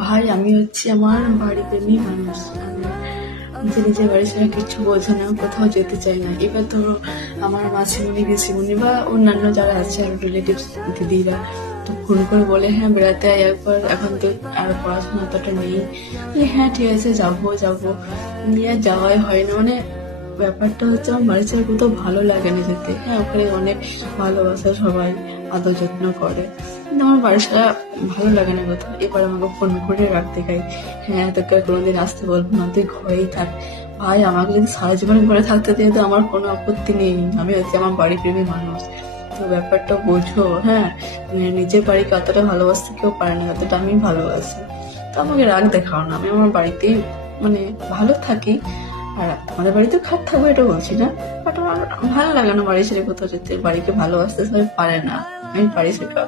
ভাই আমি হচ্ছি আমার বাড়ি প্রেমী মানুষ। আমি নিজের বাড়ি ছাড়া কিছু বোঝে না, কোথাও যেতে চাই না। এবার ধরো আমার মাসিমণি পিসিমণি বা অন্যান্য যারা আছে আর রিলেটিভস দিদিরা তো ফোন করে বলে হ্যাঁ বেড়াতে আয় একবার, এখন তো আর পড়াশোনা অতটা নেই। বলি, হ্যাঁ ঠিক আছে যাবো যাবো, নিয়ে আর যাওয়াই হয় না। মানে ব্যাপারটা হচ্ছে আমার বাড়ি ছেড়ে কোথাও ভালো লাগে না যেতে। হ্যাঁ ওখানে অনেক ভালোবাসা, সবাই আদর যত্ন করে, কিন্তু আমার বাড়ি ছাড়া ভালো লাগে না কোথাও। এবার আমাকে ফোন করে রাখতে গাই, হ্যাঁ তোকে আর কোনোদিন আসতে বলবো না, তুই ঘরেই থাক। ভাই আমাকে যদি সারা জীবন ঘরে থাকতে দিয়ে তো আমার কোনো আপত্তি নেই, আমি হচ্ছে আমার বাড়ি প্রেমী মানুষ। তো ব্যাপারটা বোঝো। হ্যাঁ নিজের বাড়িকে অতটা ভালোবাসতে কেউ পারে না যতটা আমি ভালোবাসি। তো আমাকে রাগ দেখাও না, আমি আমার বাড়িতেই মানে ভালো থাকি। আর আমাদের বাড়িতে খারাপ থাকবো এটা বলছি না, বাট আমার ভালো লাগে না বাড়ি ছেড়ে কোথাও যেতে। বাড়িকে ভালোবাসতে সবাই পারে না, আমি পারি সেটা।